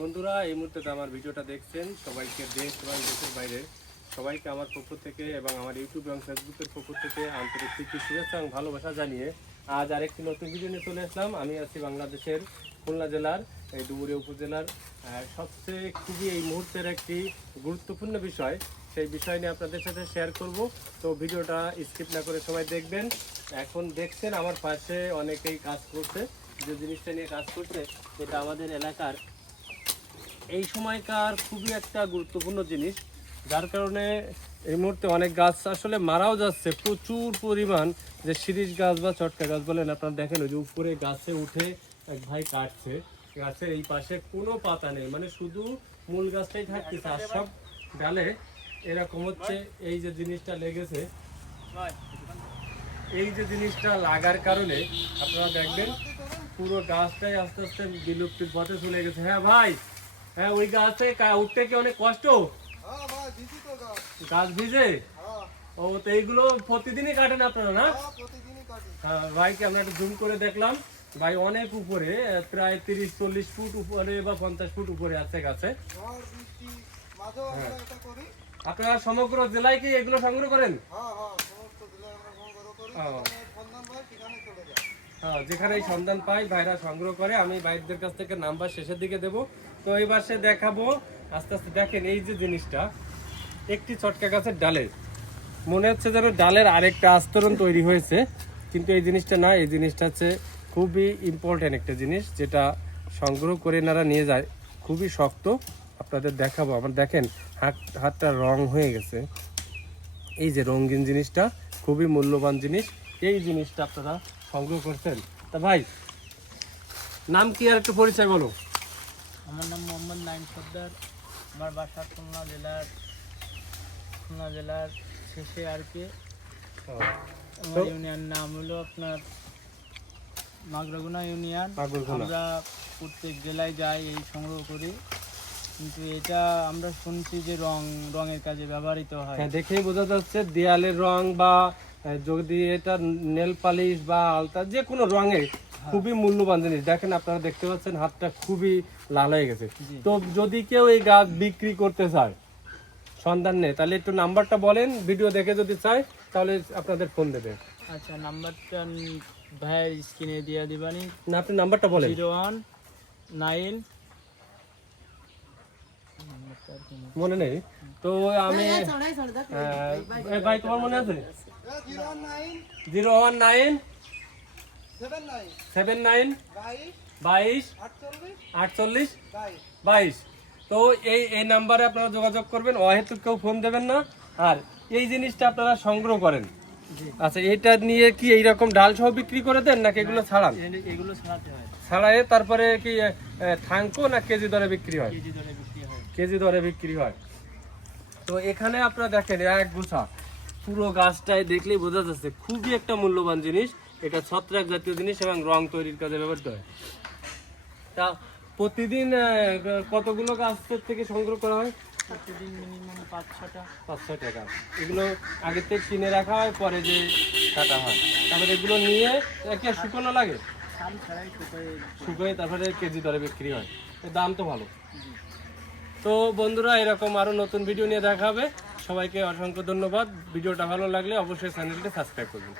বন্ধুরা এই মুহূর্তে আমার ভিডিওটা দেখছেন, সবাইকে দেশ এবং দেশের বাইরে সবাইকে আমার পক্ষ থেকে এবং আমার ইউটিউব এবং ফেসবুকের পক্ষ থেকে আন্তরিক প্রীতি শুভেচ্ছা এবং ভালোবাসা জানিয়ে আজ আরেকটি নতুন ভিডিও নিয়ে চলে আসলাম। আমি আছি বাংলাদেশের খুলনা জেলার এই ডুমুরিয়া উপজেলার সবচেয়ে খুবই এই মুহূর্তের একটি গুরুত্বপূর্ণ বিষয়, সেই বিষয় নিয়ে আপনাদের সাথে শেয়ার করব। তো ভিডিওটা স্কিপ না করে সবাই দেখবেন। এখন দেখছেন আমার পাশে অনেকেই কাজ করছে, যে জিনিসটা নিয়ে কাজ করছে এটা আমাদের এলাকার এই সময়কার খুবই একটা গুরুত্বপূর্ণ জিনিস, যার কারণে এই মুহূর্তে অনেক গাছ আসলে মারাও যাচ্ছে প্রচুর পরিমাণ। যে শিরীষ গাছ বা চটকা গাছ বলেন, আপনারা দেখেন ওই যে উপরে গাছে উঠে এক ভাই কাটছে, গাছের এই পাশে কোনো পাতা নেই, মানে শুধু মূল গাছটাই থাকতেছে আর সব ডালে এরকম হচ্ছে। এই যে জিনিসটা লেগেছে, এই যে জিনিসটা লাগার কারণে আপনারা দেখবেন পুরো গাছটাই আস্তে আস্তে বিলুপ্তির পথে চলে গেছে। হ্যাঁ ভাই, হ্যাঁ ওই গাছে উঠতে কি অনেক কষ্ট? গাছ ভিজে? ও তো এইগুলো প্রতিদিনই কাটেন আপনারা না? হ্যাঁ ভাইকে আমরা একটু জুম করে দেখলাম, ভাই অনেক উপরে, প্রায় 30-40 ফুট উপরে বা 50 ফুট উপরে আছে গাছে। আপনারা সমগ্র জেলায় কি এগুলো সংগ্রহ করেন? হ্যাঁ, যেখানে এই সন্ধান পাই ভাইরা সংগ্রহ করে। আমি ভাইদের কাছ থেকে নাম্বার শেষের দিকে দেবো। তো এই বাসে দেখাবো আস্তে আস্তে। দেখেন এই যে জিনিসটা, একটি চটকা গাছের ডালে মনে হচ্ছে যেন ডালের আরেকটা আস্তরণ তৈরি হয়েছে, কিন্তু এই জিনিসটা না। এই জিনিসটা হচ্ছে খুবই ইম্পর্টেন্ট একটা জিনিস, যেটা সংগ্রহ করে এনারা নিয়ে যায়। খুবই শক্ত, আপনাদের দেখাবো। আমার দেখেন হাতটা রং হয়ে গেছে। এই যে রঙিন জিনিসটা খুবই মূল্যবান জিনিস, এই জিনিসটা আপনারা সংগ্রহ করছেন। তা ভাই নাম কি আর একটু পরিচয় বলো। আমার নাম মোহাম্মদ নাইম সর্দার, আমার বাসা খুলনা জেলার শেষে আর কি। আমার ইউনিয়ন নাম হলো আপনার মাগরাগুনা ইউনিয়ন। আমরা প্রত্যেক জেলায় যাই, এই সংগ্রহ করি, কিন্তু এটা আমরা শুনছি যে রঙের কাজে ব্যবহৃত হয়। হ্যাঁ, দেখেই বোঝা যাচ্ছে দেয়ালের রং বা যদি এটা নেল পালিশ বা আলতা যে কোনো রঙে খুবই মূল্যবান জিনিস। দেখেন আপনারা দেখতে পাচ্ছেন হাতটা খুবই লাল হয়ে গেছে। তো যদি কেউ এই গাছ বিক্রি করতে চায়, সন্ধান নেই, তাহলে একটু নাম্বারটা বলেন। ভিডিও দেখে যদি চায় তাহলে আপনাদের ফোন দেবে। আচ্ছা, নাম্বারটা ভাইয়ের স্ক্রিনে দিয়ে দিবানি। না, আপনি নাম্বারটা বলেন। 019 মনে নেই তো আমি ভাই তোমার মনে আছে? 019 79 22 48 22। তো এই নাম্বারে আপনারা যোগাযোগ করবেন, অহেতুক কেউ ফোন দেবেন না। আর এই জিনিসটা আপনারা সংগ্রহ করেন। আচ্ছা, এটা নিয়ে কি এইরকম ডাল সহ বিক্রি করে দেন নাকি এগুলো ছাড়ান? এগুলো ছাড়াতে হয়। ছাড়াই তারপরে কি থাঙ্কো না কেজি দরে বিক্রি হয়? কেজি দরে বিক্রি হয়। তো এখানে আপনারা দেখেন এক গুছা পুরো গাছটায় দেখলেই বোঝা যাচ্ছে খুবই একটা মূল্যবান জিনিস। এটা ছত্রাক জাতীয় জিনিস এবং রং তৈরির কাজে ব্যবহৃত হয়। তা প্রতিদিন কতগুলো গাছের থেকে সংগ্রহ করা হয়? প্রতিদিন মিনিমাম 5-6টা গাছ। এগুলো আগে থেকে কিনে রাখা হয়, পরে যে কাটা হয়। তারপরে এগুলো নিয়ে একটা শুকনো লাগে, শুকিয়ে তারপরে কেজি দরে বিক্রি হয়। দাম তো ভালো। তো বন্ধুরা, এরকম আরো নতুন ভিডিও নিয়ে দেখা হবে। সবাইকে অসংখ্য ধন্যবাদ। ভিডিওটা ভালো লাগলে অবশ্যই চ্যানেলটি সাবস্ক্রাইব করবেন।